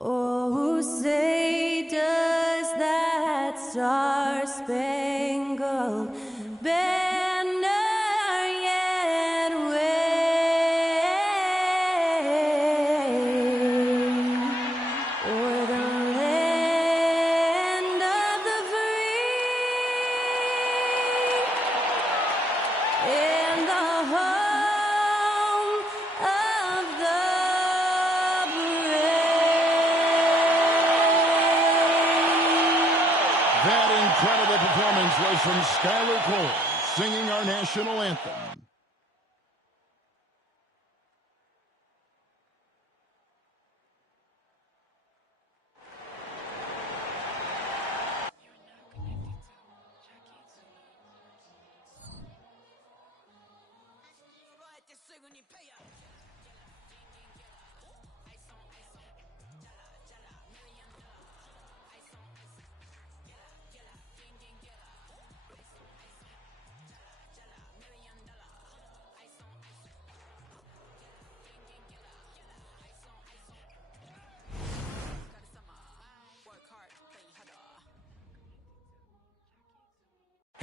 Oh, say does that star-spangled banner yet wave o'er the land of the free and the home of the That incredible performance was from Skylar Cole, singing our national anthem.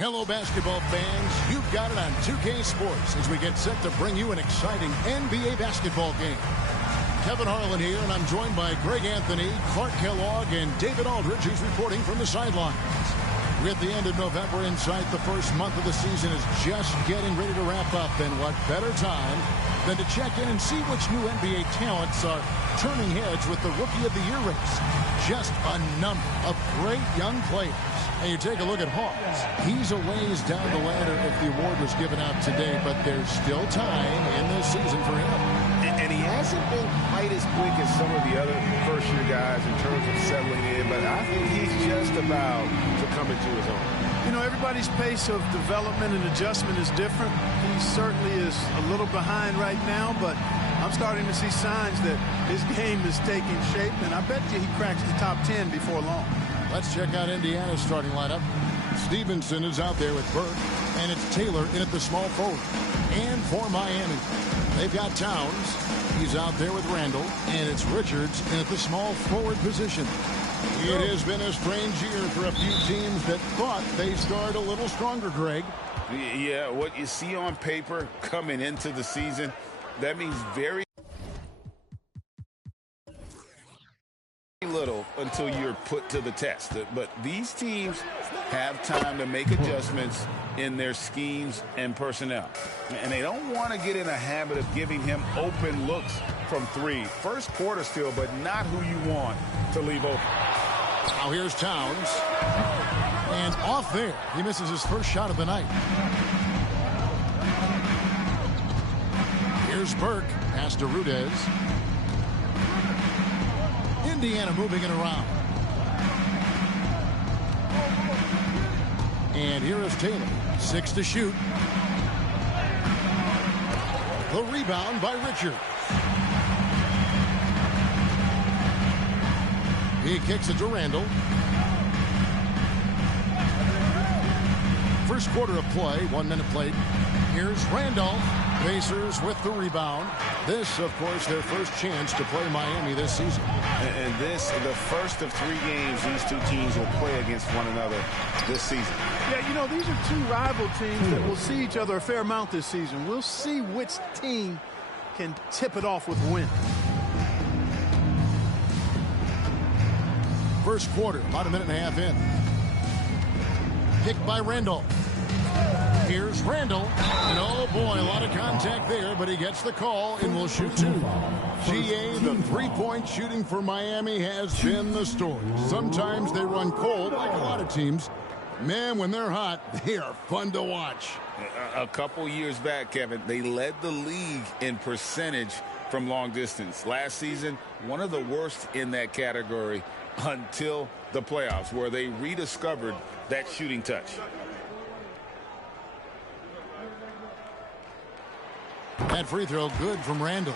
Hello, basketball fans. You've got it on 2K Sports as we get set to bring you an exciting NBA basketball game. Kevin Harlan here, and I'm joined by Greg Anthony, Clark Kellogg, and David Aldridge, who's reporting from the sidelines. We're at the end of November in sight. The first month of the season is just getting ready to wrap up, and what better time than to check in and see which new NBA talents are turning heads with the Rookie of the Year race. Just a number of great young players. And you take a look at Hawks. He's a ways down the ladder if the award was given out today, but there's still time in this season for him. And he hasn't been quite as quick as some of the other first-year guys in terms of settling in, but I think he's just about to come into his own. You know, everybody's pace of development and adjustment is different. He certainly is a little behind right now, but I'm starting to see signs that his game is taking shape, and I bet you he cracks the top 10 before long. Let's check out Indiana's starting lineup. Stevenson is out there with Burke, and it's Taylor in at the small forward. And for Miami, they've got Towns. He's out there with Randall, and it's Richards in at the small forward position. It has been a strange year for a few teams that thought they started a little stronger, Greg. Yeah, what you see on paper coming into the season, that means very little until you're put to the test. But these teams have time to make adjustments in their schemes and personnel. And they don't want to get in a habit of giving him open looks from three. First quarter still, but not who you want to leave open. Now here's Towns. And off there. He misses his first shot of the night. Here's Burke. Pass to Rudez. Indiana moving it around. And here is Taylor. 6 to shoot. The rebound by Richards. He kicks it to Randall. First quarter of play, 1 minute played. Here's Randolph. Pacers with the rebound. This, of course, their first chance to play Miami this season. And this, the first of 3 games these two teams will play against one another this season. Yeah, you know, these are two rival teams that will see each other a fair amount this season. We'll see which team can tip it off with a win. First quarter, about a minute and a half in. Kicked by Randall. Here's Randall. And oh boy, a lot of contact there, but he gets the call and will shoot 2. GA, the three-point shooting for Miami has been the story. Sometimes they run cold, like a lot of teams. Man, when they're hot, they are fun to watch. A couple years back, Kevin, they led the league in percentage from long distance. Last season, one of the worst in that category until the playoffs, where they rediscovered that shooting touch. That free throw good from Randall.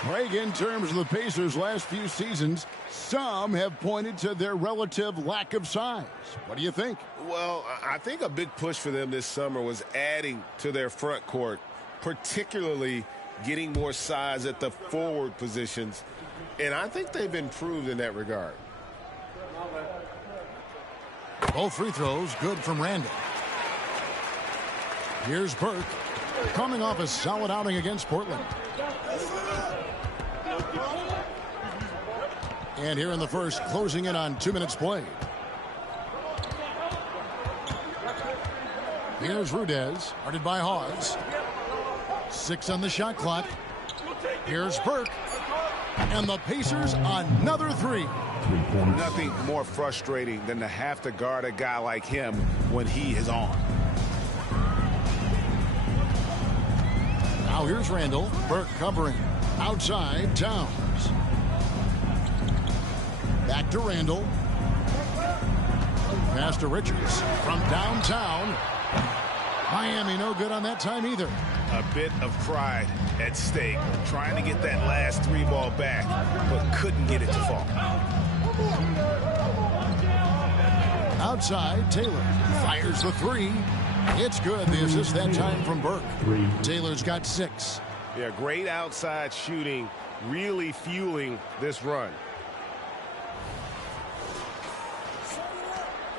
Craig, in terms of the Pacers' last few seasons, some have pointed to their relative lack of size. What do you think? Well, I think a big push for them this summer was adding to their front court, particularly getting more size at the forward positions. And I think they've improved in that regard. Both free throws good from Randall. Here's Burke, coming off a solid outing against Portland. And here in the first, closing in on 2 minutes played. Here's Rudez, guarded by Hawes. 6 on the shot clock. Here's Burke. And the Pacers another 3. Nothing more frustrating than to have to guard a guy like him when he is on. Now here's Randall. Burke covering. Outside, Towns. Back to Randall. Pass to Richards from downtown. Miami no good on that time either. A bit of pride at stake, trying to get that last 3-ball back, but couldn't get it to fall. Outside, Taylor fires the 3. It's good. The assist that time from Burke. Taylor's got 6. Yeah, great outside shooting, really fueling this run.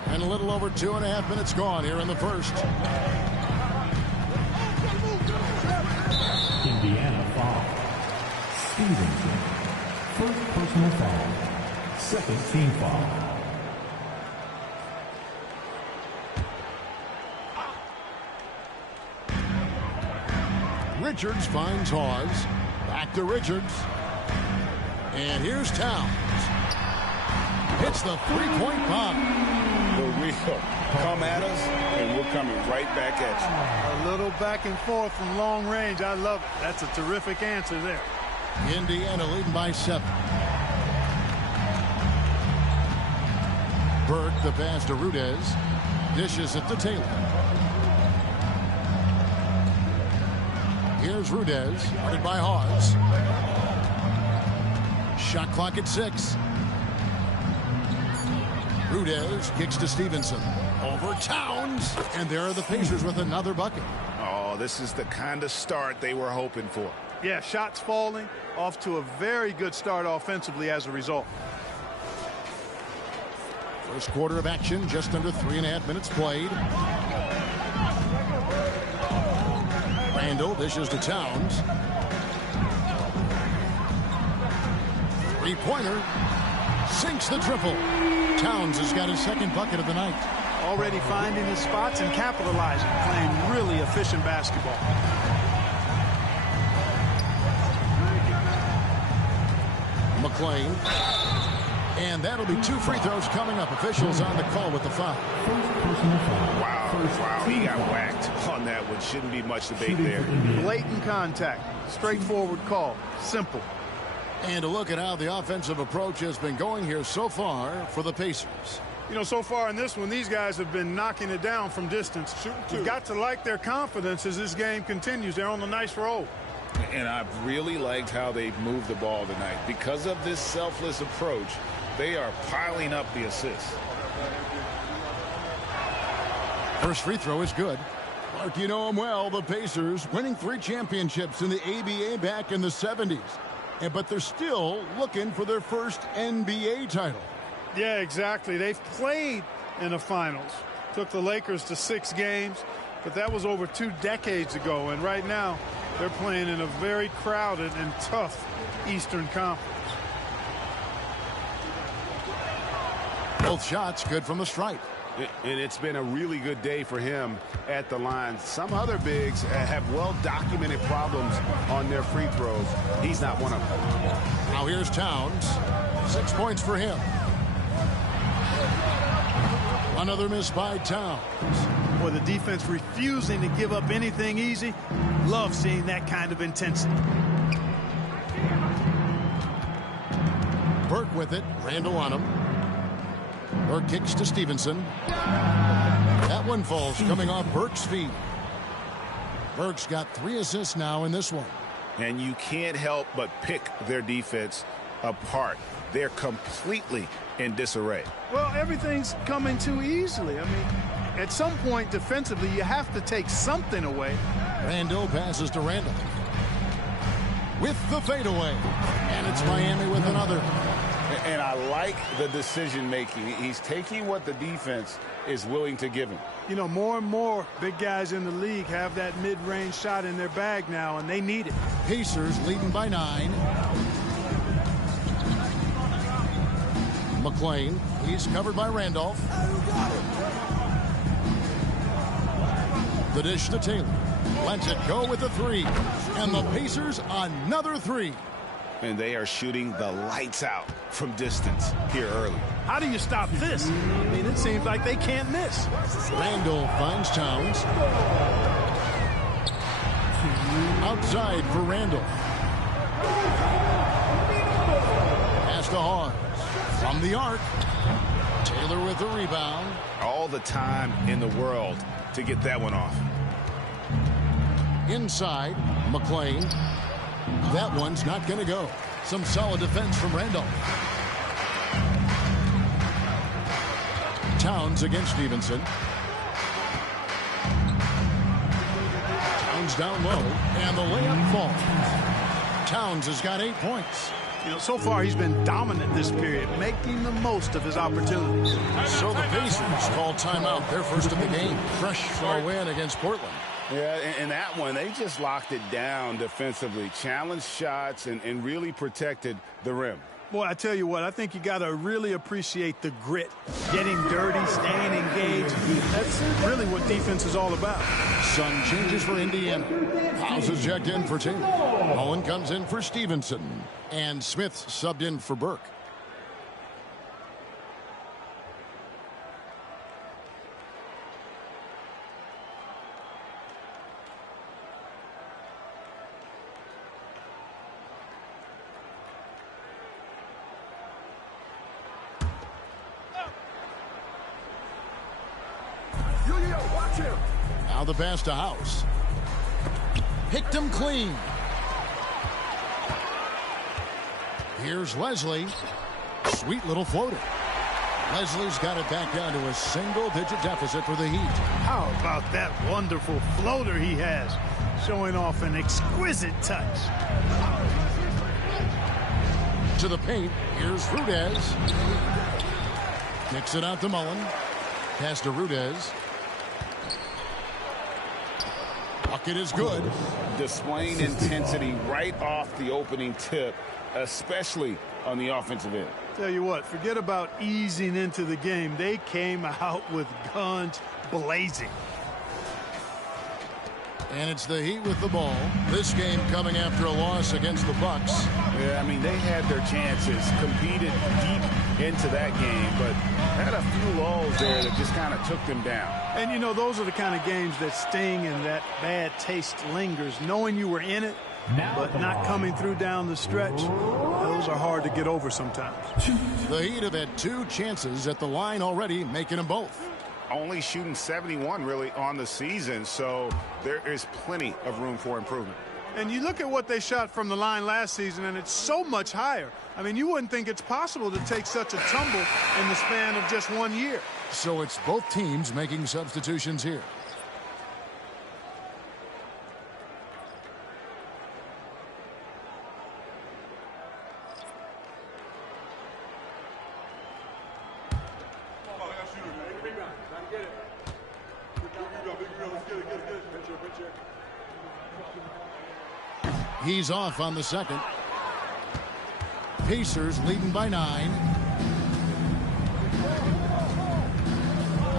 And a little over 2.5 minutes gone here in the first. Indiana foul. Stevenson. First personal foul. Second team foul. Richards finds Hawes. Back to Richards. And here's Towns. Hits the 3-point bomb. The real come at us, and we're coming right back at A little back and forth from long range. I love it. That's a terrific answer there. Indiana leading by 7. Burke, the pass to Rudez. Dishes it to Taylor. Here's Rudez, guarded by Hawes. Shot clock at 6. Rudez kicks to Stevenson. Over Towns. And there are the Pacers with another bucket. you. Oh, this is the kind of start they were hoping for. Yeah, shots falling, off to a very good start offensively as a result. First quarter of action, just under 3.5 minutes played. Randall dishes to Towns. 3-pointer. Sinks the triple. Towns has got his second bucket of the night. Already finding his spots and capitalizing, playing really efficient basketball. McClain. And that'll be 2 free throws coming up. Officials on the call with the foul. Wow, he got whacked on that one. Shouldn't be much debate there. Blatant contact. Straightforward call. Simple. And a look at how the offensive approach has been going here so far for the Pacers. You know, so far in this one, these guys have been knocking it down from distance. You've got to like their confidence as this game continues. They're on a nice roll. And I've really liked how they've moved the ball tonight. Because of this selfless approach, they are piling up the assists. First free throw is good. Clark, you know him well. The Pacers winning 3 championships in the ABA back in the 70s. But they're still looking for their first NBA title. Yeah, exactly. They've played in the finals. Took the Lakers to 6 games, but that was over 2 decades ago. And right now, they're playing in a very crowded and tough Eastern Conference. Both shots good from the stripe. And it's been a really good day for him at the line. Some other bigs have well-documented problems on their free throws. He's not one of them. Now here's Towns. 6 points for him. Another miss by Towns. Boy, the defense refusing to give up anything easy. Love seeing that kind of intensity. Burke with it. Randall on him. Burke kicks to Stevenson. That one falls coming off Burke's feet. Burke's got 3 assists now in this one. And you can't help but pick their defense apart. They're completely in disarray. Well, everything's coming too easily. I mean, at some point defensively, you have to take something away. Randall passes to Randall. With the fadeaway. And And it's Miami with another. And I like the decision-making. He's taking what the defense is willing to give him. You know, more and more big guys in the league have that mid-range shot in their bag now, and they need it. Pacers leading by 9. McClain, he's covered by Randolph. The dish to Taylor. Lets it go with the 3. And the Pacers another 3. And they are shooting the lights out from distance here early. How do you stop this? I mean, it seems like they can't miss. Randall finds Towns. Outside for Randall. Pass to Hawes. From the arc. Taylor with the rebound. All the time in the world to get that one off. Inside, McClain. That one's not going to go. Some solid defense from Randolph. Towns against Stevenson. Towns down low, and the layup falls. Towns has got 8 points. You know, so far he's been dominant this period, making the most of his opportunities. So the Pacers call timeout, their first of the game, fresh from a win against Portland. Yeah, in that one, they just locked it down defensively, challenged shots, and really protected the rim. Boy, I tell you what, I think you got to really appreciate the grit. Getting dirty, staying engaged. That's really what defense is all about. Some changes for Indiana. House is checked in for Taylor. Mullen comes in for Stevenson. And Smith subbed in for Burke. Now the pass to House. Picked him clean. Here's Leslie. Sweet little floater. Leslie's got it back down to a single-digit deficit for the Heat. How about that wonderful floater he has, showing off an exquisite touch. To the paint. Here's Rudez. Kicks it out to Mullen. Pass to Rudez. Bucket is good. Displaying intensity right off the opening tip, especially on the offensive end. Tell you what, forget about easing into the game. They came out with guns blazing. And it's the Heat with the ball. This game coming after a loss against the Bucks. Yeah, I mean, they had their chances, competed deep into that game, but had a few lulls there that just kind of took them down. And, you know, those are the kind of games that sting and that bad taste lingers. Knowing you were in it, but not coming through down the stretch, those are hard to get over sometimes. The Heat have had 2 chances at the line already, making them both. Only shooting 71 really on the season, so there is plenty of room for improvement. And you look at what they shot from the line last season, and it's so much higher. I mean, you wouldn't think it's possible to take such a tumble in the span of just 1 year. So it's both teams making substitutions here. He's off on the second. Pacers leading by 9.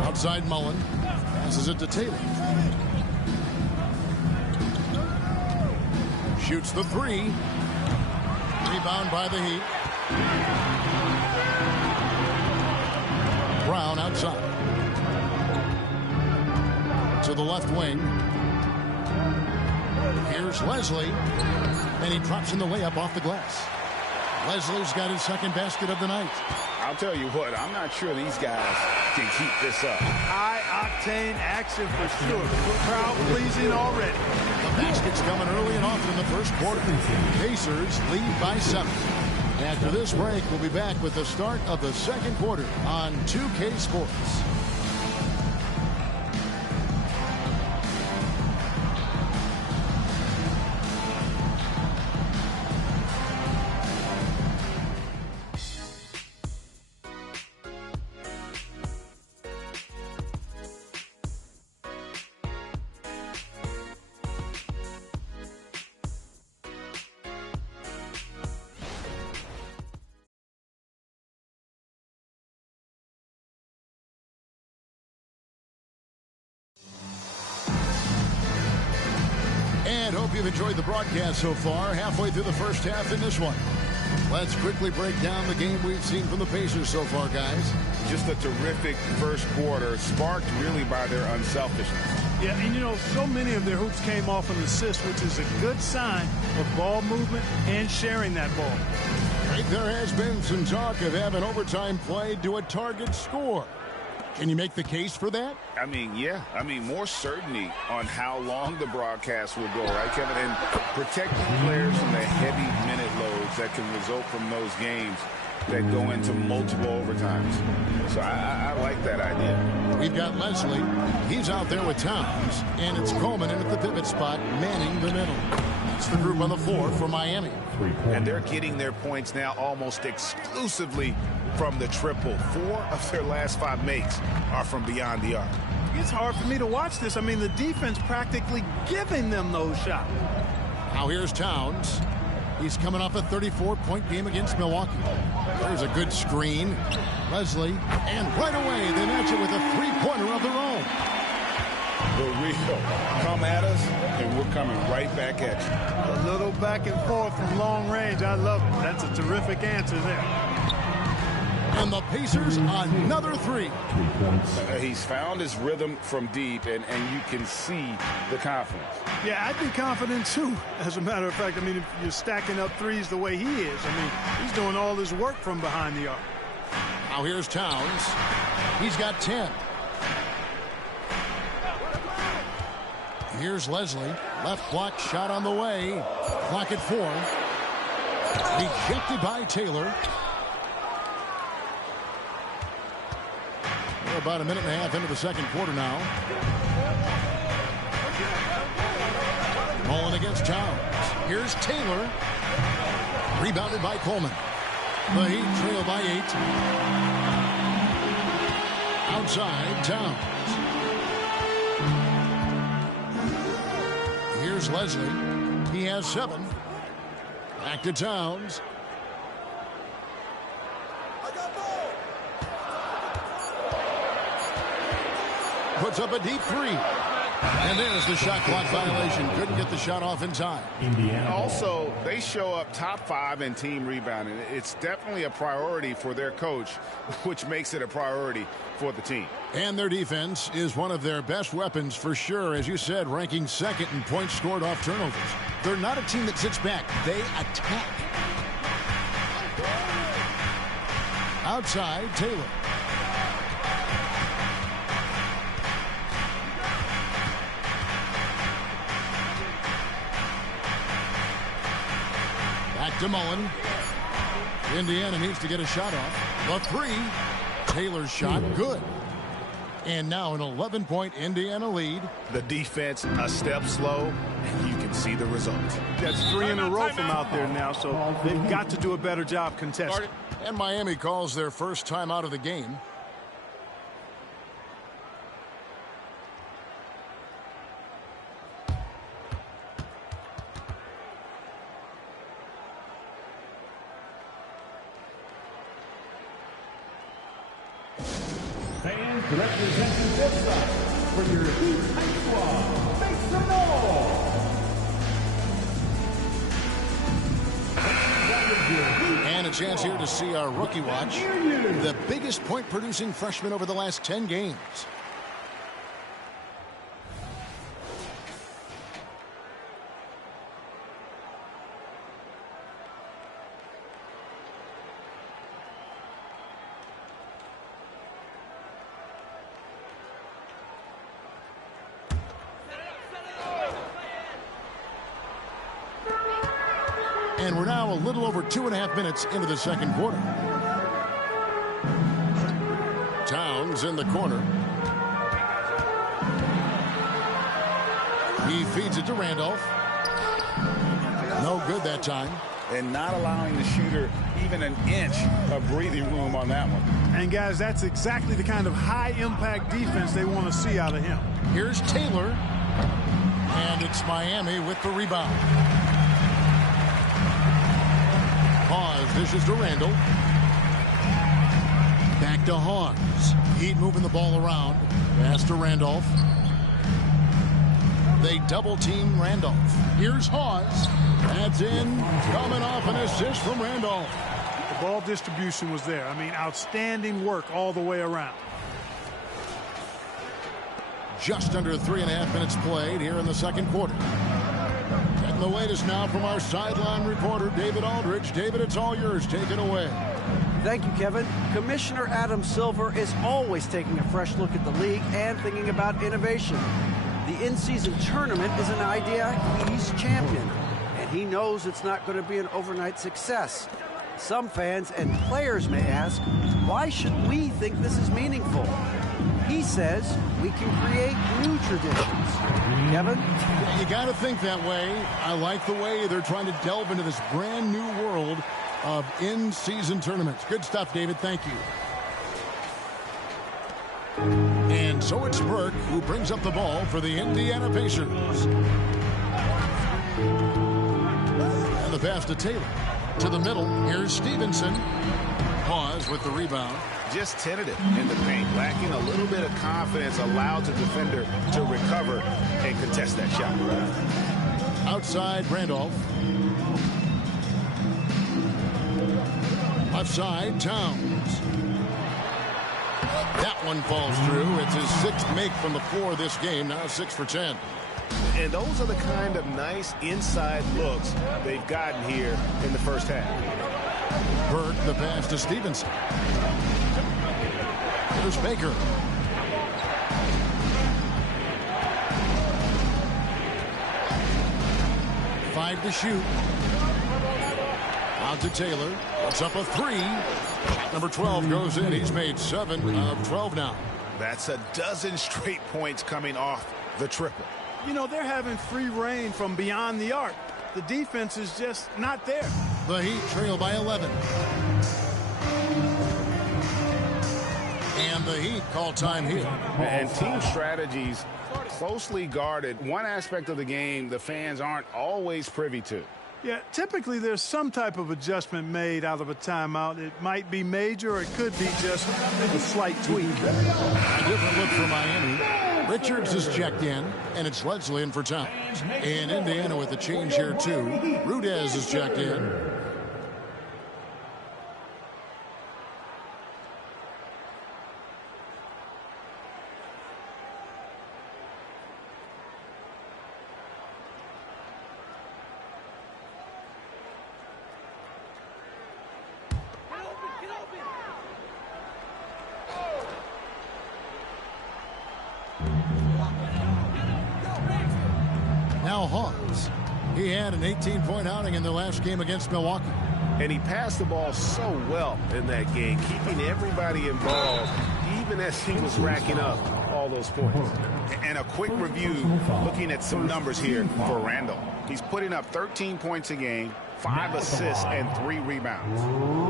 Outside Mullen. Passes it to Taylor. Shoots the 3. Rebound by the Heat. Brown outside. To the left wing. Here's Leslie. And he drops in the layup off the glass. Leslie's got his second basket of the night. I'll tell you what, I'm not sure these guys can keep this up. High-octane action for sure. Crowd-pleasing already. The basket's coming early and often in the first quarter. Pacers lead by 7. After this break, we'll be back with the start of the second quarter on 2K Sports. you've enjoyed the broadcast so far. Halfway through the first half in this one. Let's quickly break down the game we've seen from the Pacers so far, guys. Just a terrific first quarter, sparked really by their unselfishness. Yeah, and you know, so many of their hoops came off an assist, which is a good sign of ball movement and sharing that ball. Right, there has been some talk of having overtime played to a target score. Can you make the case for that? I mean, yeah. I mean, more certainty on how long the broadcast will go, right, Kevin? And protecting players from the heavy minute loads that can result from those games that go into multiple overtimes. So I like that idea. We've got Leslie. He's out there with Towns. And it's Coleman in at the pivot spot, manning the middle. That's the group on the floor for Miami. And they're getting their points now almost exclusively from the triple. 4 of their last 5 makes are from beyond the arc. It's hard for me to watch this. I mean, the defense practically giving them those shots. Now here's Towns. He's coming off a 34-point game against Milwaukee. There's a good screen. Leslie. And right away, they match it with a three-pointer of their own. The Rio, come at us, and we're coming right back at you. A little back and forth from long range. I love it. That's a terrific answer there. And the Pacers, another 3. 3 points. He's found his rhythm from deep, and you can see the confidence. Yeah, I'd be confident, too. As a matter of fact, I mean, if you're stacking up threes the way he is, I mean, he's doing all his work from behind the arc. Now here's Towns. He's got 10. Here's Leslie. Left block shot on the way. Clock at 4. Rejected by Taylor. We're about a minute and a half into the second quarter now. Mullen against Towns. Here's Taylor. Rebounded by Coleman. The Heat trail by 8. Outside, Towns. Here's Leslie. He has 7. Back to Towns. Puts up a deep 3. And there's the shot clock violation. Couldn't get the shot off in time. Indiana. Also, they show up top 5 in team rebounding. It's definitely a priority for their coach, which makes it a priority for the team. And their defense is one of their best weapons for sure. As you said, ranking 2nd in points scored off turnovers. They're not a team that sits back. They attack. Outside, Taylor. Back to Mullen. Indiana needs to get a shot off. The 3. Taylor's shot, good. And now an 11-point Indiana lead. The defense a step slow, and you can see the result. That's 3 in a row from out there now, so they've got to do a better job contesting. And Miami calls their first time out of the game. Fans representing both sides for your Heat High Squad. Make some noise! And a chance here to see our rookie watch. The biggest point-producing freshman over the last 10 games. And we're now a little over 2.5 minutes into the second quarter. Towns in the corner. He feeds it to Randolph. No good that time. And not allowing the shooter even an inch of breathing room on that one. And, guys, that's exactly the kind of high-impact defense they want to see out of him. Here's Taylor. And it's Miami with the rebound. Hawes dishes to Randall. Back to Hawes. Heat moving the ball around. Pass to Randolph. They double team Randolph. Here's Hawes. That's in. Coming off an assist from Randolph. The ball distribution was there. I mean, outstanding work all the way around. Just under 3.5 minutes played here in the second quarter. And the latest now from our sideline reporter, David Aldridge. David, it's all yours. Take it away. Thank you, Kevin. Commissioner Adam Silver is always taking a fresh look at the league and thinking about innovation. The in-season tournament is an idea he's championed, and he knows it's not going to be an overnight success. Some fans and players may ask, why should we think this is meaningful? He says we can create new traditions. Kevin? You got to think that way. I like the way they're trying to delve into this brand new world of in-season tournaments. Good stuff, David. Thank you. And so it's Burke who brings up the ball for the Indiana Pacers. And the pass to Taylor. To the middle. Here's Stevenson. Pause with the rebound. Just tentative in the paint, lacking a little bit of confidence, allowed the defender to recover and contest that shot. Outside Randolph. Offside Towns. That one falls through. It's his sixth make from the floor this game. Now 6 for 10. And those are the kind of nice inside looks they've gotten here in the first half. Burke, the pass to Stevenson. Here's Baker. Five to shoot. Out to Taylor. Puts up a three. Number 12 goes in. He's made 7 of 12 now. That's a dozen straight points coming off the triple. You know, they're having free reign from beyond the arc. The defense is just not there. The Heat trail by 11. And the Heat call time here. And team strategies closely guarded. One aspect of the game the fans aren't always privy to. Yeah, typically there's some type of adjustment made out of a timeout. It might be major or it could be just a slight tweak. A different look for Miami. Richards is checked in, and it's Leslie in for Towns. In Indiana with a change here, too. Rudez is checked in. Now Hawes. He had an 18-point outing in their last game against Milwaukee. And he passed the ball so well in that game, keeping everybody involved, even as he was racking up all those points. And a quick review, looking at some numbers here for Randall. He's putting up 13 points a game, 5 assists, and 3 rebounds.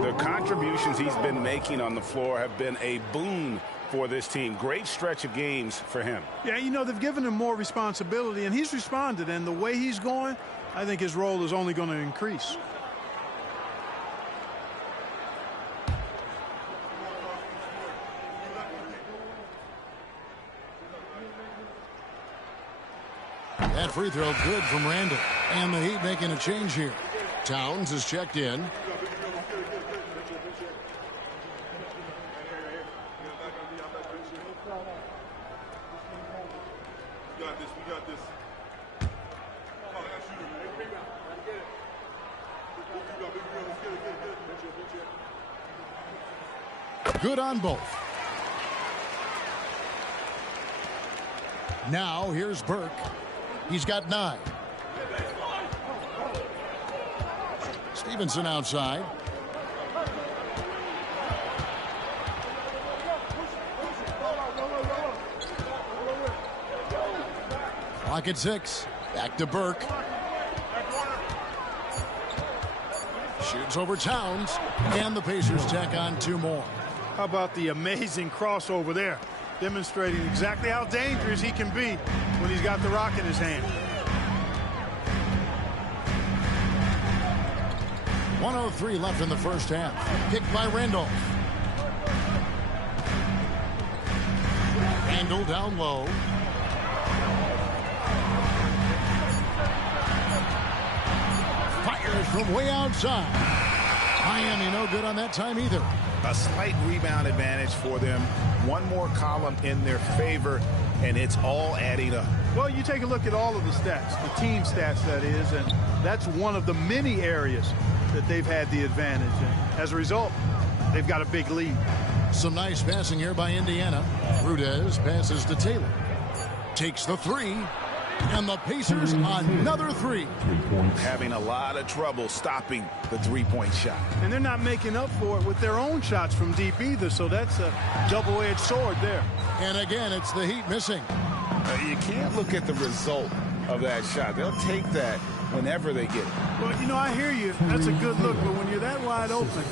The contributions he's been making on the floor have been a boon for this team. Great stretch of games for him. Yeah, you know, they've given him more responsibility, and he's responded. And the way he's going, I think his role is only going to increase. That free throw good from Randall. And the Heat making a change here. Towns is checked in. Good on both. Now here's Burke. He's got 9. Stevenson outside. Clock at 6. Back to Burke. Shoots over Towns. And the Pacers tack on 2 more. How about the amazing crossover there? Demonstrating exactly how dangerous he can be when he's got the rock in his hand. 1:03 left in the first half. Kicked by Randolph. Randall down low. There's from way outside. Miami no good on that time either. A slight rebound advantage for them. One more column in their favor, and it's all adding up. Well, you take a look at all of the stats, the team stats, that is, and that's one of the many areas that they've had the advantage. And as a result, they've got a big lead. Some nice passing here by Indiana. Rudez passes to Taylor. Takes the three. And the Pacers another three. Having a lot of trouble stopping the three-point shot. And they're not making up for it with their own shots from deep either, so that's a double-edged sword there. And again, it's the Heat missing. You can't look at the result of that shot. They'll take that whenever they get it. Well, you know, I hear you. That's a good look, but when you're that wide open,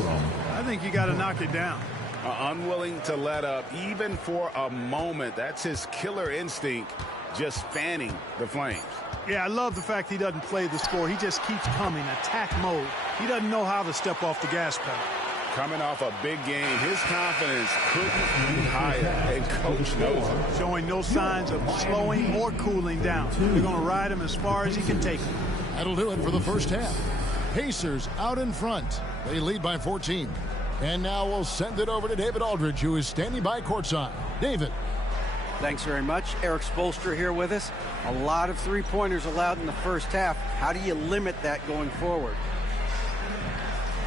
I think you got to knock it down. Unwilling to let up, even for a moment. That's his killer instinct, just fanning the flames. Yeah, I love the fact he doesn't play the score. He just keeps coming, attack mode. He doesn't know how to step off the gas pedal. Coming off a big game, his confidence couldn't be higher, and Coach knows it. Showing no signs of slowing or cooling down. They're going to ride him as far as he can take him. That'll do it for the first half. Pacers out in front. They lead by 14. And now we'll send it over to David Aldridge, who is standing by courtside. David. Thanks very much. Eric Spoelstra here with us. A lot of three-pointers allowed in the first half. How do you limit that going forward?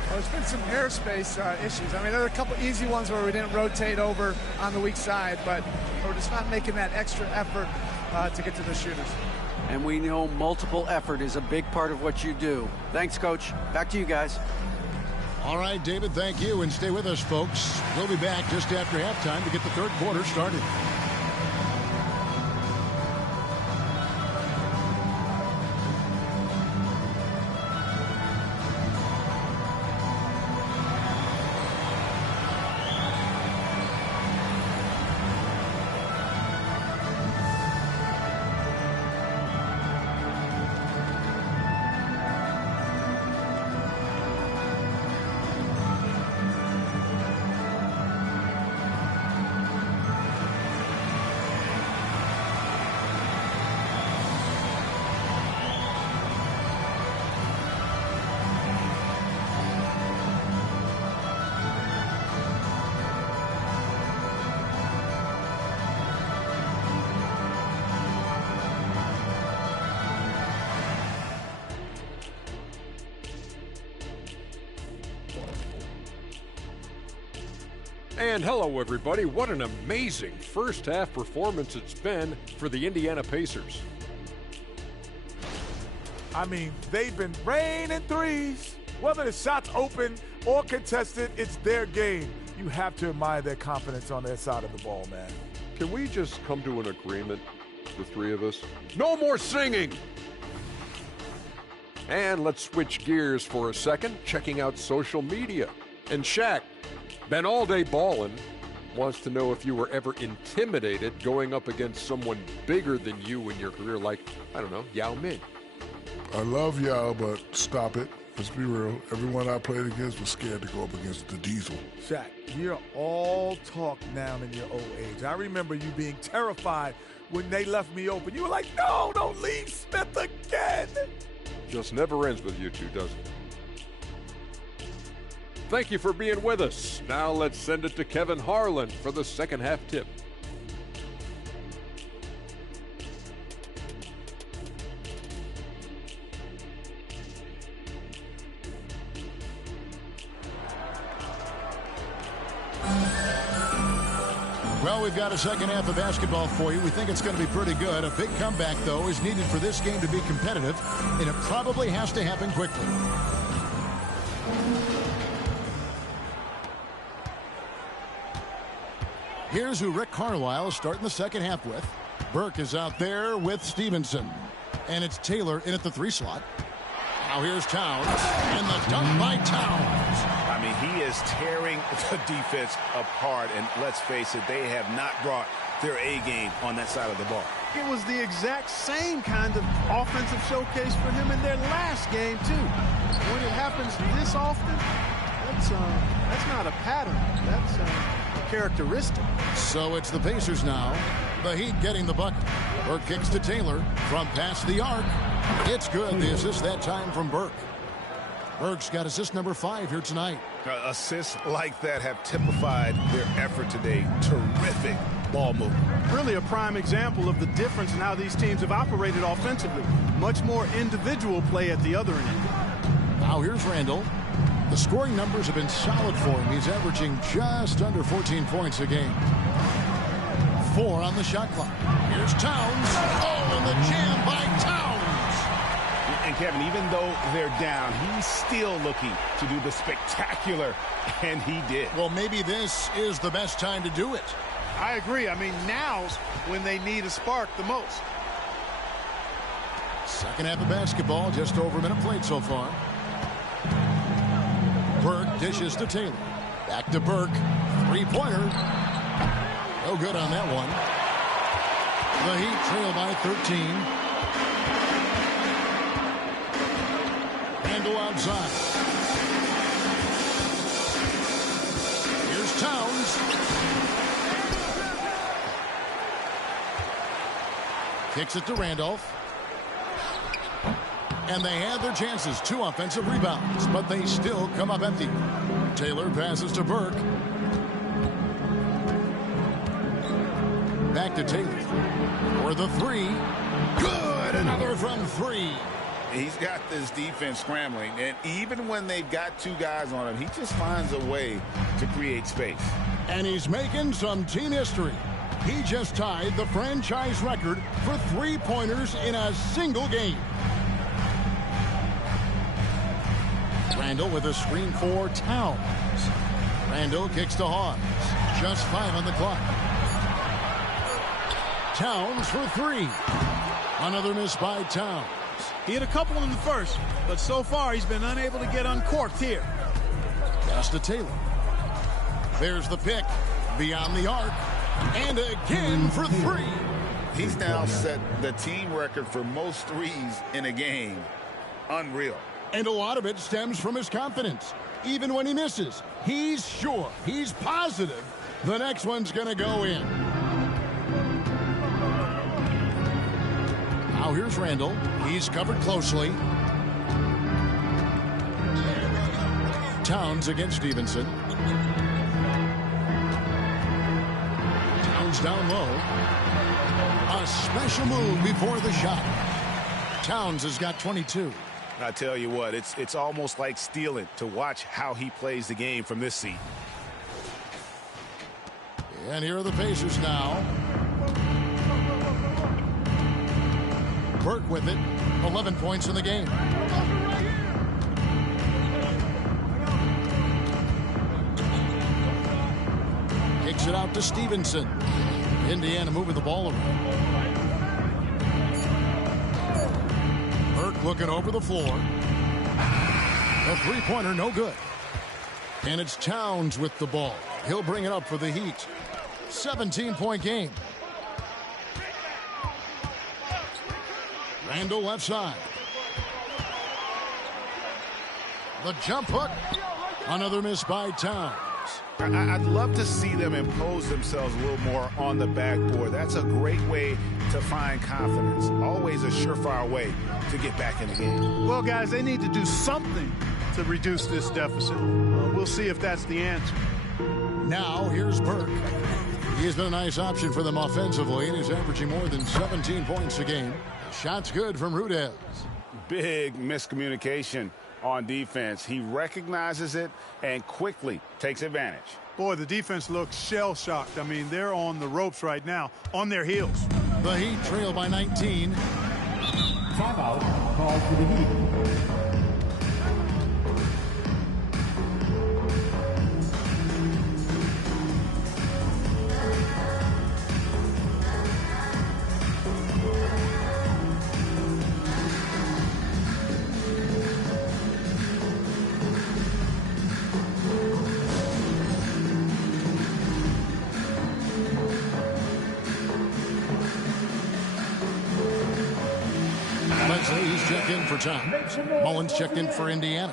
Well, there's been some airspace issues. I mean, there are a couple easy ones where we didn't rotate over on the weak side, but we're just not making that extra effort to get to the shooters. And we know multiple effort is a big part of what you do. Thanks, Coach. Back to you guys. All right, David, thank you. And stay with us, folks. We'll be back just after halftime to get the third quarter started. And hello, everybody. What an amazing first-half performance it's been for the Indiana Pacers. I mean, they've been raining threes. Whether the shot's open or contested, it's their game. You have to admire their confidence on their side of the ball, man. Can we just come to an agreement, the three of us? No more singing! And let's switch gears for a second, checking out social media. And Shaq, been all day ballin', wants to know if you were ever intimidated going up against someone bigger than you in your career, like, I don't know, Yao Ming. I love Yao, but stop it. Let's be real. Everyone I played against was scared to go up against the Diesel. Shaq, you're all talk now in your old age. I remember you being terrified when they left me open. You were like, no, don't leave Smith again. Just never ends with you two, does it? Thank you for being with us. Now let's send it to Kevin Harlan for the second half tip. Well, we've got a second half of basketball for you. We think it's going to be pretty good. A big comeback, though, is needed for this game to be competitive, and it probably has to happen quickly. Here's who Rick Carlisle is starting the second half with. Burke is out there with Stevenson. And it's Taylor in at the three slot. Now here's Towns. And the dunk by Towns. I mean, he is tearing the defense apart. And let's face it, they have not brought their A game on that side of the ball. It was the exact same kind of offensive showcase for him in their last game, too. When it happens this often, that's not a pattern. That's a characteristic. So it's the Pacers now. The Heat getting the bucket. Burke kicks to Taylor from past the arc. It's good. The assist that time from Burke. Burke's got assist number 5 here tonight. Assists like that have typified their effort today. Terrific ball movement. Really a prime example of the difference in how these teams have operated offensively. Much more individual play at the other end. Now here's Randall. The scoring numbers have been solid for him. He's averaging just under 14 points a game. 4 on the shot clock. Here's Towns. Oh, and the jam by Towns. And Kevin, even though they're down, he's still looking to do the spectacular, and he did. Well, maybe this is the best time to do it. I agree. I mean, now's when they need a spark the most. Second half of basketball, just over a minute played so far. Burke dishes to Taylor. Back to Burke. Three-pointer. No good on that one. The Heat trail by 13. Randall outside. Here's Towns. Kicks it to Randolph. And they had their chances. 2 offensive rebounds, but they still come up empty. Taylor passes to Burke. Back to Taylor. For the 3. Good! Another from 3. He's got this defense scrambling, and even when they've got 2 guys on him, he just finds a way to create space. And he's making some team history. He just tied the franchise record for 3-pointers in a single game. Randall with a screen for Towns. Randall kicks to Hawes. Just 5 on the clock. Towns for 3. Another miss by Towns. He had a couple in the first, but so far he's been unable to get uncorked here. Pass to Taylor. There's the pick. Beyond the arc. And again for 3. He's now set the team record for most threes in a game. Unreal. And a lot of it stems from his confidence. Even when he misses, he's sure, he's positive the next one's going to go in. Now here's Randall. He's covered closely. Towns against Stevenson. Towns down low. A special move before the shot. Towns has got 22. I tell you what, it's almost like stealing to watch how he plays the game from this seat. And here are the Pacers now. Burke with it. 11 points in the game. Kicks it out to Stevenson. Indiana moving the ball around. Burke looking over the floor. A 3-pointer, no good. And it's Towns with the ball. He'll bring it up for the Heat. 17-point game. Randall left side. The jump hook. Another miss by Towns. I'd love to see them impose themselves a little more on the backboard. That's a great way to find confidence. Always a surefire way to get back in the game. Well, guys, they need to do something to reduce this deficit. We'll see if that's the answer. Now, here's Burke. He's been a nice option for them offensively, and he's averaging more than 17 points a game. Shot's good from Rudez. Big miscommunication on defense. He recognizes it and quickly takes advantage. Boy, the defense looks shell-shocked. I mean, they're on the ropes right now, on their heels. The Heat trail by 19. Timeout called for the Heat. Leslie's checked in for Tom. Mullins checked in for Indiana.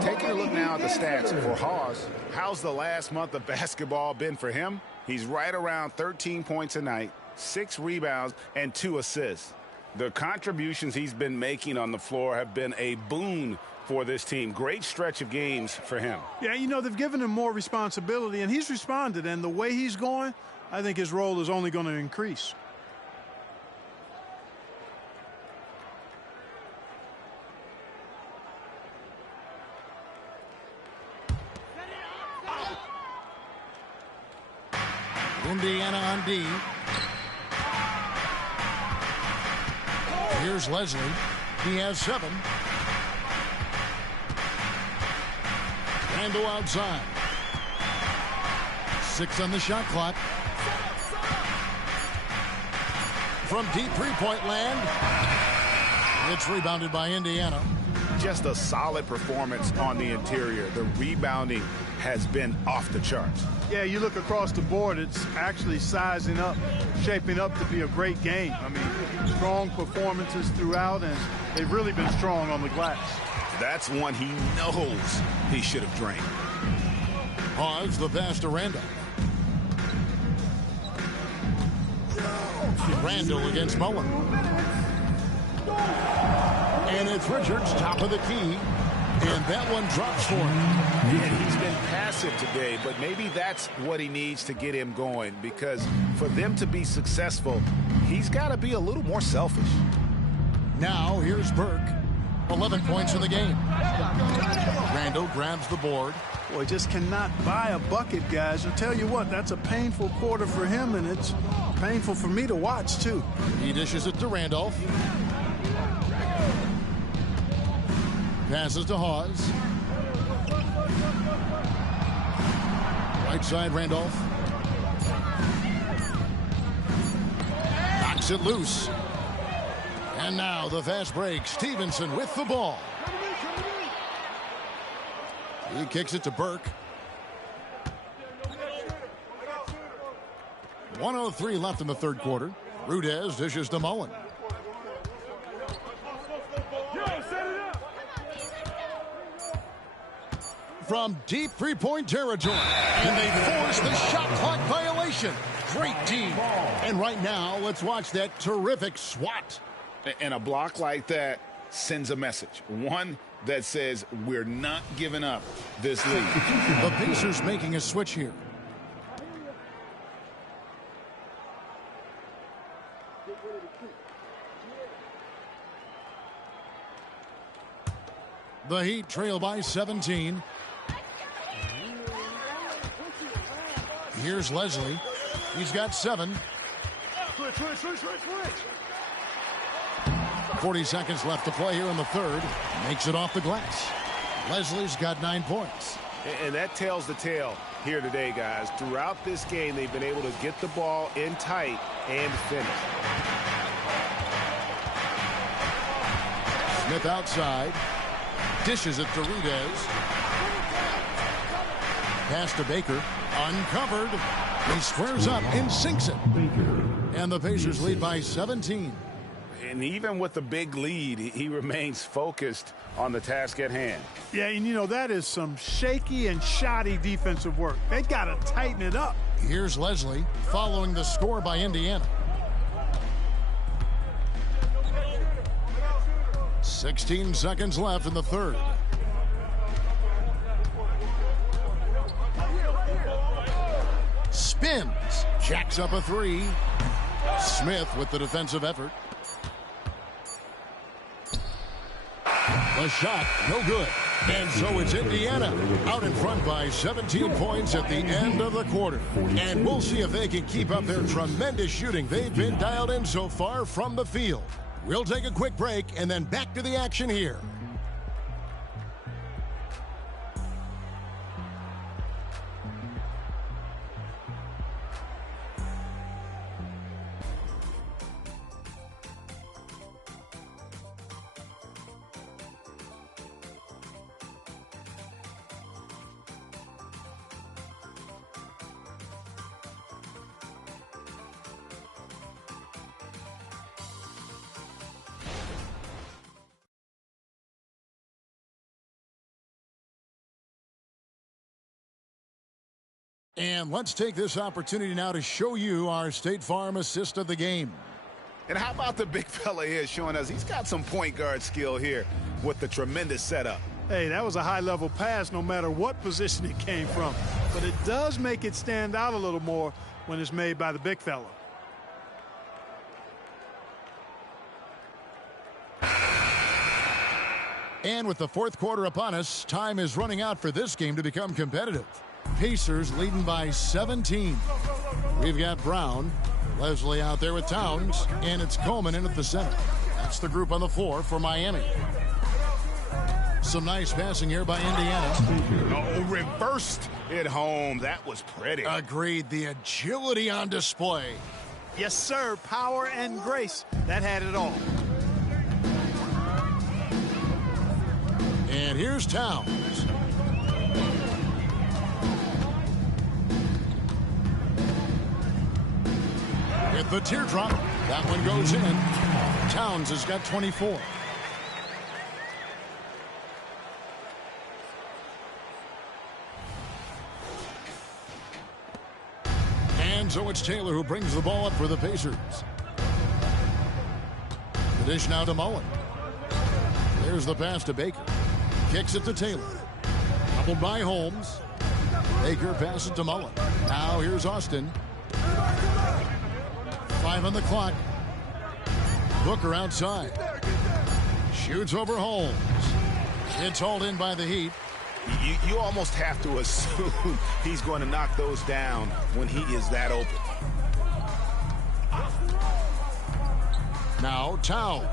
Taking a look now at the stats for Hawes. How's the last month of basketball been for him? He's right around 13 points a night, 6 rebounds, and 2 assists. The contributions he's been making on the floor have been a boon for this team. Great stretch of games for him. Yeah, you know, they've given him more responsibility, and he's responded. And the way he's going, I think his role is only going to increase. Indiana on D. Here's Leslie. He has 7. Randall outside. 6 on the shot clock. From deep three-point land. It's rebounded by Indiana. Just a solid performance on the interior. The rebounding has been off the charts. Yeah, you look across the board, it's actually sizing up, shaping up to be a great game. I mean, strong performances throughout, and they've really been strong on the glass. That's one he knows he should have drained. Hawes the pass to Randall. Randall against Mullen. And it's Richards, top of the key. And that one drops for him. Yeah, he's been passive today, but maybe that's what he needs to get him going, because for them to be successful, he's got to be a little more selfish. Now here's Burke. 11 points in the game. Randall grabs the board. Boy, just cannot buy a bucket, guys. I'll tell you what, that's a painful quarter for him, and it's painful for me to watch, too. He dishes it to Randolph. Passes to Hawes. Right side, Randolph. Knocks it loose. And now the fast break. Stevenson with the ball. He kicks it to Burke. 1:03 left in the third quarter. Rudez dishes to Mullen. From deep three-point territory. And they force the shot clock violation. Great team. And right now, let's watch that terrific swat. And a block like that sends a message. One that says we're not giving up this lead. The Pacers making a switch here. The Heat trail by 17. Here's Leslie. He's got 7. 40 seconds left to play here in the third. Makes it off the glass. Leslie's got 9 points. And that tells the tale here today, guys. Throughout this game, they've been able to get the ball in tight and finish. Smith outside. Dishes it to Rudez. Pass to Baker. Uncovered. He squares up and sinks it. And the Pacers lead by 17. And even with the big lead, he remains focused on the task at hand. Yeah, and you know, that is some shaky and shoddy defensive work. They got to tighten it up. Here's Leslie following the score by Indiana. 16 seconds left in the third. Spins. Jacks up a 3. Smith with the defensive effort. The shot, no good. And so it's Indiana out in front by 17 points at the end of the quarter. And we'll see if they can keep up their tremendous shooting they've been dialed in so far from the field. We'll take a quick break and then back to the action here. And let's take this opportunity now to show you our State Farm assist of the game. And how about the big fella here showing us he's got some point guard skill here with the tremendous setup. Hey, that was a high-level pass no matter what position it came from. But it does make it stand out a little more when it's made by the big fella. And with the fourth quarter upon us, time is running out for this game to become competitive. Pacers leading by 17. We've got Brown, Leslie out there with Towns, and it's Coleman in at the center. That's the group on the floor for Miami. Some nice passing here by Indiana. Oh, reversed it home. That was pretty. Agreed. The agility on display. Yes, sir. Power and grace. That had it all. And here's Towns. With the teardrop, that one goes in. Towns has got 24. And so it's Taylor who brings the ball up for the Pacers. The dish now to Mullen. There's the pass to Baker. Kicks it to Taylor. Coupled by Holmes. Baker passes to Mullen. Now here's Austin. 5 on the clock. Booker outside. Shoots over Holmes. It's hauled in by the Heat. You almost have to assume he's going to knock those down when he is that open. Now Towns.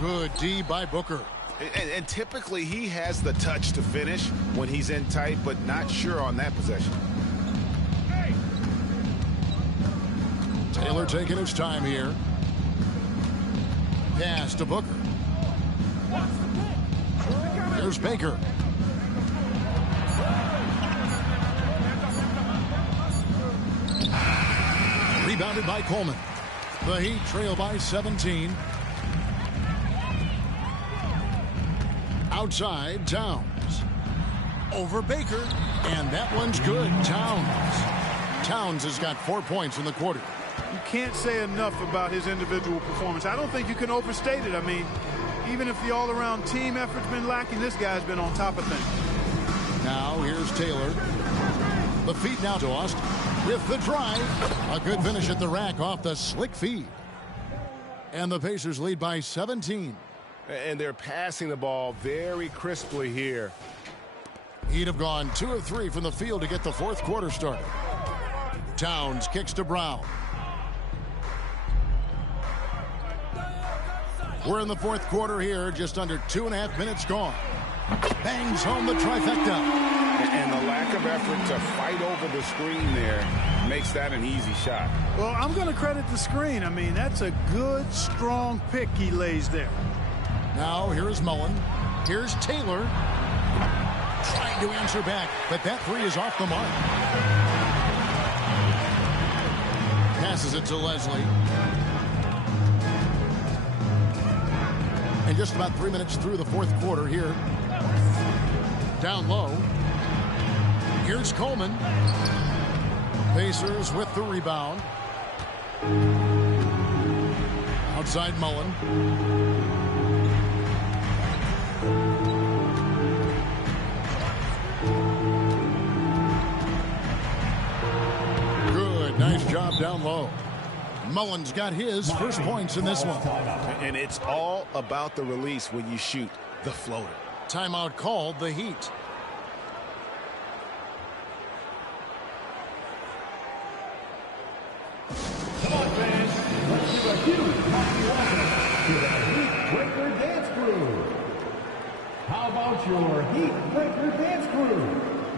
Good D by Booker. And typically he has the touch to finish when he's in tight, but not sure on that possession. Taylor taking his time here. Pass to Booker. There's Baker. Rebounded by Coleman. The Heat trail by 17. Outside, Towns. Over Baker. And that one's good. Towns has got 4 points in the quarter. You can't say enough about his individual performance. I don't think you can overstate it. I mean, even if the all-around team effort's been lacking, this guy's been on top of things. Now here's Taylor. The feed now to Austin with the drive. A good finish at the rack off the slick feed. And the Pacers lead by 17. And they're passing the ball very crisply here. He'd have gone 2 of 3 from the field to get the fourth quarter started. Towns kicks to Brown. We're in the fourth quarter here, just under 2.5 minutes gone. Bangs home the trifecta. And the lack of effort to fight over the screen there makes that an easy shot. Well, I'm going to credit the screen. I mean, that's a good, strong pick he lays there. Now here's Mullen. Here's Taylor. Trying to answer back, but that three is off the mark. Passes it to Leslie. And just about 3 minutes through the fourth quarter here. Down low. Here's Coleman. Pacers with the rebound. Outside Mullen. Good, nice job down low. Mullen's got his first points in this one. And it's all about the release when you shoot the floater. Timeout called, the Heat. Come on, fans. Let's give a huge happy welcome to the Heat Breaker Dance Crew. How about your Heat Breaker Dance Crew?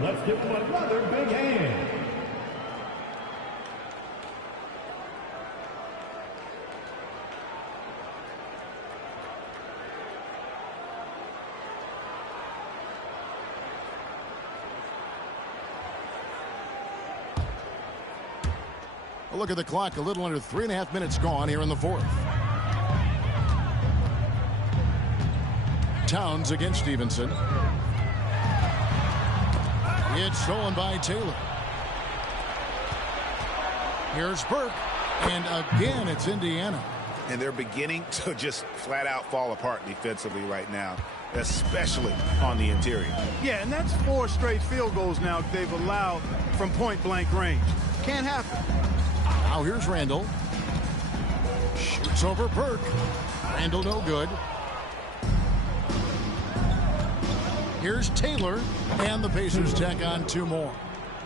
Let's give them another big hand. Look at the clock, a little under 3.5 minutes gone here in the fourth. Towns against Stevenson. It's stolen by Taylor. Here's Burke, and again it's Indiana. And they're beginning to just flat out fall apart defensively right now, especially on the interior. Yeah, and that's 4 straight field goals now they've allowed from point-blank range. Can't happen. Now here's Randall. Shoots over Burke. Randall no good. Here's Taylor, and the Pacers tack on 2 more.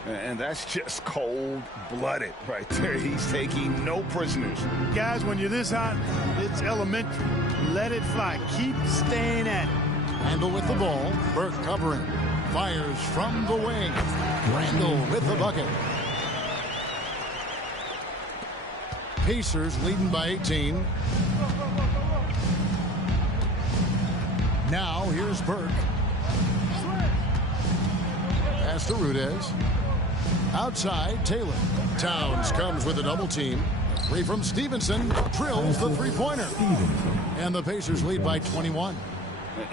And that's just cold-blooded right there. He's taking no prisoners. Guys, when you're this hot, it's elementary. Let it fly. Keep staying at it. Randall with the ball. Burke covering. Fires from the wing. Randall with the bucket. Pacers leading by 18. Now here's Burke. Pass to Rudez. Outside, Taylor. Towns comes with a double team. 3 from Stevenson. Drills the three-pointer. And the Pacers lead by 21.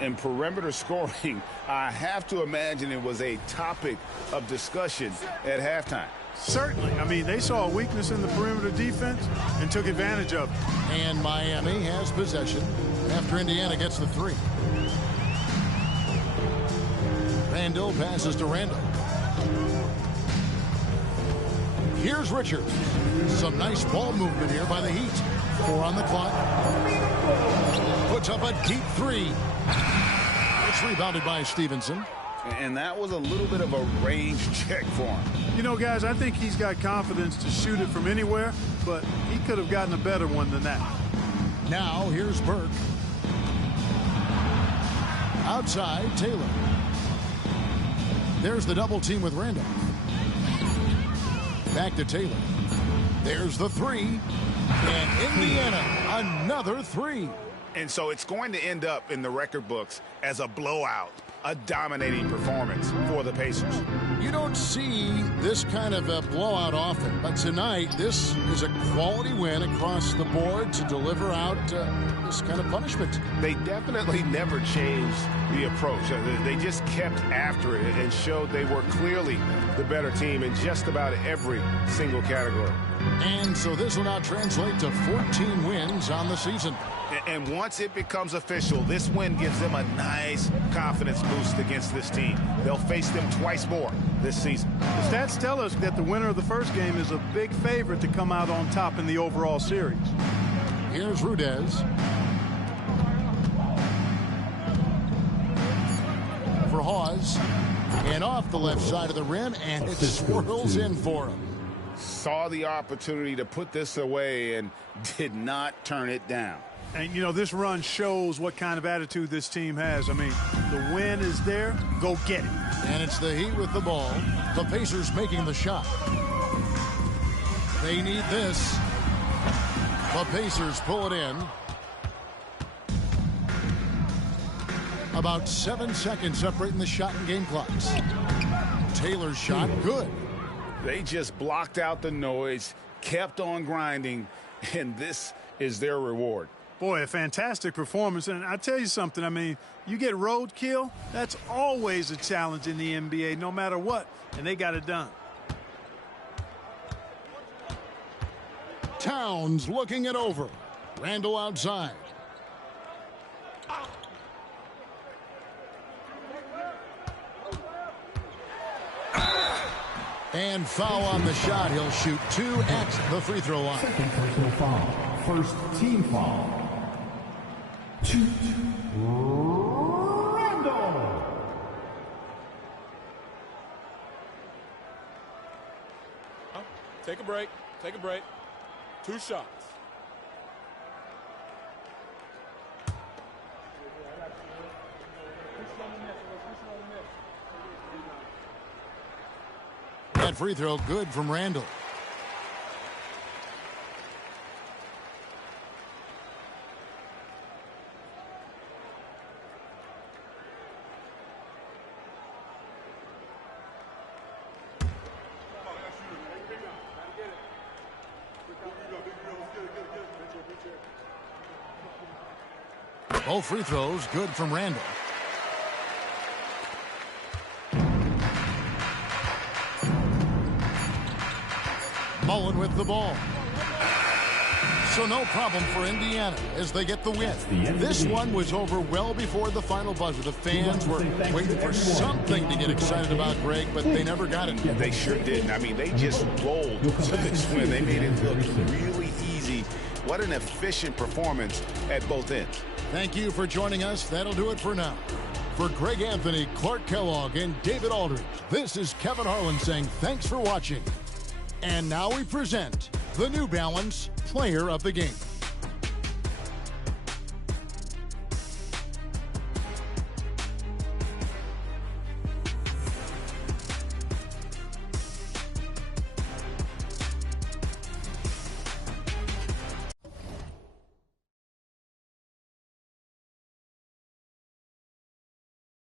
In perimeter scoring, I have to imagine it was a topic of discussion at halftime. Certainly. I mean, they saw a weakness in the perimeter defense and took advantage of it. And Miami has possession after Indiana gets the 3. Randall passes to Randall. Here's Richards. Some nice ball movement here by the Heat. 4 on the clock. Puts up a deep 3. It's rebounded by Stevenson. And that was a little bit of a range check for him. You know, guys, I think he's got confidence to shoot it from anywhere, but he could have gotten a better one than that. Now here's Burke. Outside, Taylor. There's the double team with Randall. Back to Taylor. There's the 3. And Indiana, another 3. And so it's going to end up in the record books as a blowout, a dominating performance for the Pacers. You don't see this kind of a blowout often, but tonight this is a quality win across the board to deliver out this kind of punishment. They definitely never changed the approach. They just kept after it and showed they were clearly the better team in just about every single category. And so this will now translate to 14 wins on the season. And once it becomes official, this win gives them a nice confidence boost against this team. They'll face them twice more this season. The stats tell us that the winner of the first game is a big favorite to come out on top in the overall series. Here's Rudez. For Hawes. And off the left side of the rim, and it swirls in for him. Saw the opportunity to put this away and did not turn it down. And, you know, this run shows what kind of attitude this team has. I mean, the win is there. Go get it. And it's the Heat with the ball. The Pacers making the shot. They need this. The Pacers pull it in. About 7 seconds separating the shot and game clocks. Taylor's shot, good. They just blocked out the noise, kept on grinding, and this is their reward. Boy, a fantastic performance. And I tell you something, I mean, you get roadkill, that's always a challenge in the NBA, no matter what. And they got it done. Towns looking it over. Randall outside. And foul on the shot. He'll shoot 2 at the free throw line. Second personal foul. First team foul. Randall. Take a break. Take a break. 2 shots. That free throw good from Randall. Both free throws good from Randall. Mullen with the ball. So no problem for Indiana as they get the win. This one was over well before the final buzzer. The fans were waiting for something to get excited about, Greg, but they never got it. They sure didn't. I mean, they just rolled to this win. They made it look really easy. What an efficient performance at both ends. Thank you for joining us. That'll do it for now. For Greg Anthony, Clark Kellogg, and David Aldridge, this is Kevin Harlan saying thanks for watching. And now we present the New Balance Player of the Game.